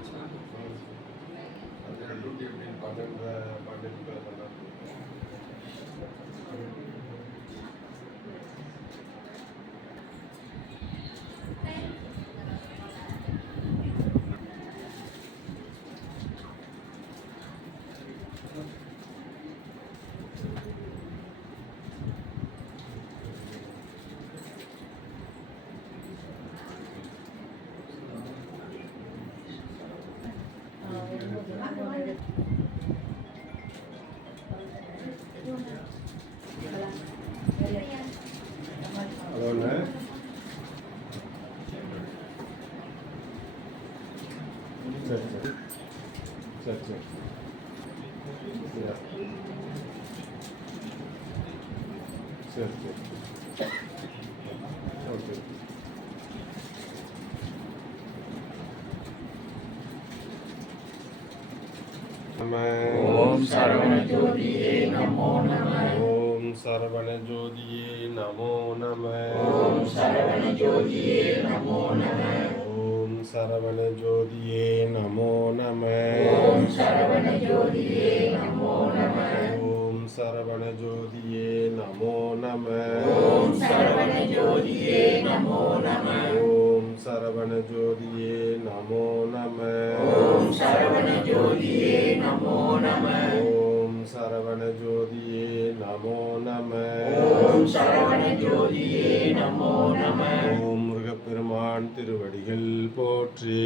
இருந்துச்சுன்னா ரெண்டு டியூட்டி எப்படின்னு பார்த்து பார்த்துட்டு अच्छा अच्छा अच्छा अच्छा अच्छा अच्छा ओके ओम सरवण ज्योतिये नमो नमो नमः ओम सरवण नमो नमः सरवणज्योतिये नमो नमः। ॐ सरवणज्योतिये नमो नमः। ॐ सरवणज्योतिये नमो नमः। ॐ सरवणज्योतिये नमो नमः। ॐ सरवणज्योतिये नमो नमः। ॐ सरवणज्योतिये नमो नमः। ॐ सरवणज्योतिये नमो नमः। ॐ सरवणज्योतिये नमो नमः। பெருமான் திருவடிகள் போற்றி.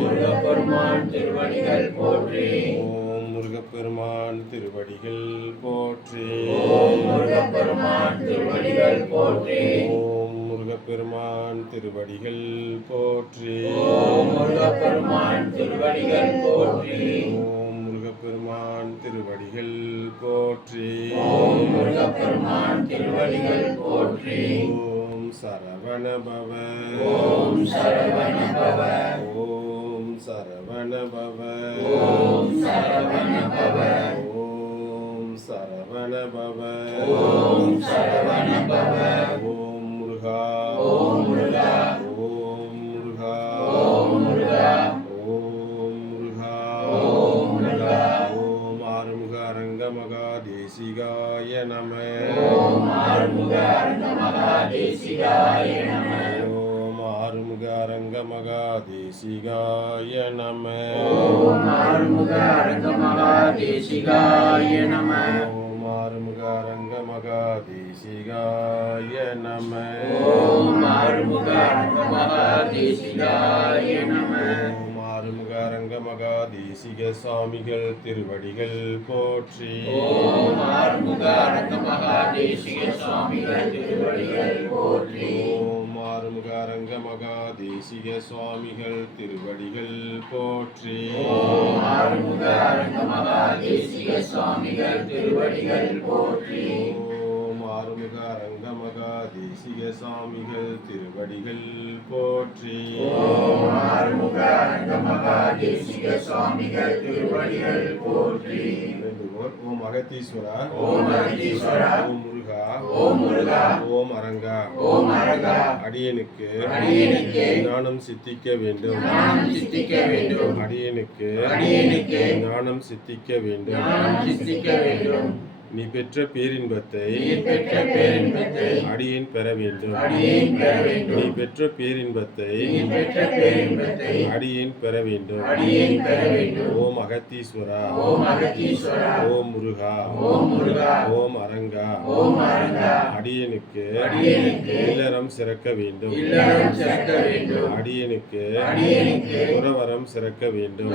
முருகப்பெருமான் திருவடிகள் போற்றி. ஓம் முருகப்பெருமான் திருவடிகள் போற்றி. ஓம் முருகப்பெருமான் திருவடிகள் போற்றி. ஓம் முருகப்பெருமான் திருவடிகள் போற்றி. ஓம் முருகப்பெருமான் திருவடிகள் போற்றி. ஓம் முருகப்பெருமான் திருவடிகள் போற்றி. ஓம் திருவடிகள் போற்றி. ஓம் சரவண பவ ஓம் சரவண பவ ஓம் சரவண பவ ஓம் சரவண பவ ஓம் சரவண பவ ஓம் சரவண பவ ஓம் முருகா. ஓம் முருகா. ஓம் முருகா. ஓம் முருகா. ஓம் முருகா. ஓம் முருகா. ஓம் ஆறுமுக அரங்க மகா தேசிகாய நம. ஓம் ஆறுமுக அரங்க தேசிகாய நம. ஓம் ஆறுமுக அரங்க மகா தேசிகாய நம. ஓம் ஆறுமுக அரங்க மகா தேசிகாய நம. ஓம் ஆறுமுக அரங்க மகா தேசிகாய நம. ஓம் ஆறுமுக அரங்க மகா தேசிகாய நம. ஆறுமுக அரங்க மகா தேசிக சுவாமிகள் திருவடிகள் போற்றி. ஓம் தேசிக சுவாமிகள் திருவடிகள் போற்றி ஓம் ஆறுமுக அரங்க மகா தேசிக சுவாமிகள் திருவடிகள் போற்றி. ஓம் ஆறுமுக அரங்க மகா தேசிக சுவாமிகள் திருவடிகள் போற்றி. ஓம் ஆறுமுக அரங்க மகா தேசிக சுவாமிகள் திருவடிகள் போற்றி. ஓம் ஆறுமுக அரங்க மகா தேசிக சுவாமிகள் திருவடிகள் போற்றி. வேண்டுகோள் ஓம் அகத்தீஸ்வரா ஓம் அகத்தீஸ்வரா ஓம் முருகா. ஓம் முருகா. ஓம் அரங்கா ஓம் அரங்கா அடியனுக்கு. அடியேனுக்கு. ஞானம் சித்திக்க வேண்டும். ஞானம் சித்திக்க வேண்டும். அடியனுக்கு. அடியேனுக்கு. ஞானம் சித்திக்க வேண்டும். ஞானம் சித்திக்க வேண்டும். நீ பெற்ற பேரின்பத்தை அடியேன் பெற வேண்டும். நீ பெற்ற பேரின்பத்தை அடியேன் பெற வேண்டும். ஓம் அகத்தீஸ்வரா. ஓம் முருகா. ஓம் அரங்கா. அடியனுக்கு இல்லறம் சிறக்க வேண்டும். அடியனுக்கு புறவரம் சிறக்க வேண்டும்.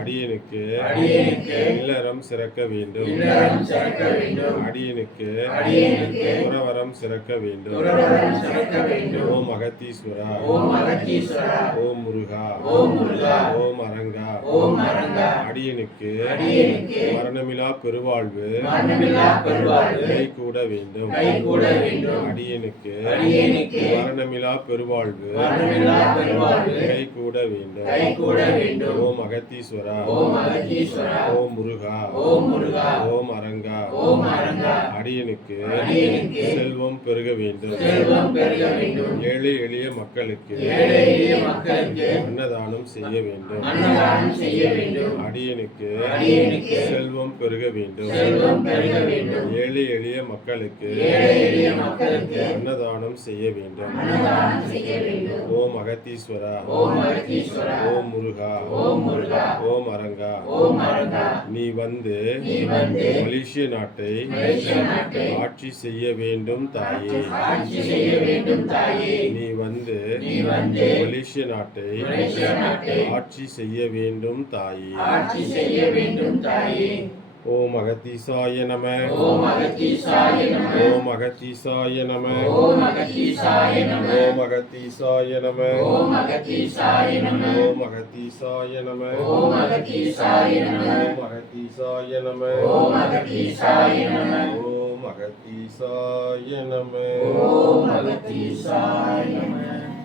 அடியனுக்கு இல்லறம் சிறக்க வேண்டும். வேண்டும். அடியனுக்கு உறவரம் சிறக்க வேண்டும். ஓம் அகத்தீஸ்வரா. ஓம் முருகா. ஓம் முருகா. ஓம் அரங்கா. ஓம் அரங்கா. அடியனுக்கு மரணமிலா பெருவாழ்வு. கை கூட வேண்டும். அடியனுக்கு மரணமிலா பெருவாழ்வு. கை கூட வேண்டும். ஓம் அகத்தீஸ்வரா. ஓம் முருகா. ஓம் முருகா. Oh. அடியனுக்கு செல்வம் பெருக வேண்டும். ஏழை எளிய மக்களுக்கு அன்னதானம் செய்ய வேண்டும். அடியனுக்கு செல்வம் பெருக வேண்டும். ஏழை எளிய மக்களுக்கு அன்னதானம் செய்ய வேண்டும். ஓம் அகத்தீஸ்வரா. ஓம் முருகா. ஓம் அரங்கா. நீ வந்து மலேசிய நாட்டை ஆட்சி செய்ய வேண்டும் தாயே ஆட்சி செய்ய வேண்டும் தாயே நீ வந்து நீ வந்து மலேசிய நாட்டை மலேசிய நாட்டை ஆட்சி செய்ய வேண்டும் தாயே ஆட்சி செய்ய வேண்டும் தாயே ஓம் அகத்தீசாய நம ஓம் அகத்தீசாய நம ஓம் அகத்தீசாய நம ஓம் அகத்தீசாய நம ஓம் அகத்தீசாய நம ஓம் அகத்தீசாய நம ஓம் அகத்தீசாய நம ஓம் அகத்தீசாய நம ஓம் அகத்தீசாய நம ஓம் அகத்தீசாய நம மகதீசாய நம ஓம் மகதீசாய நம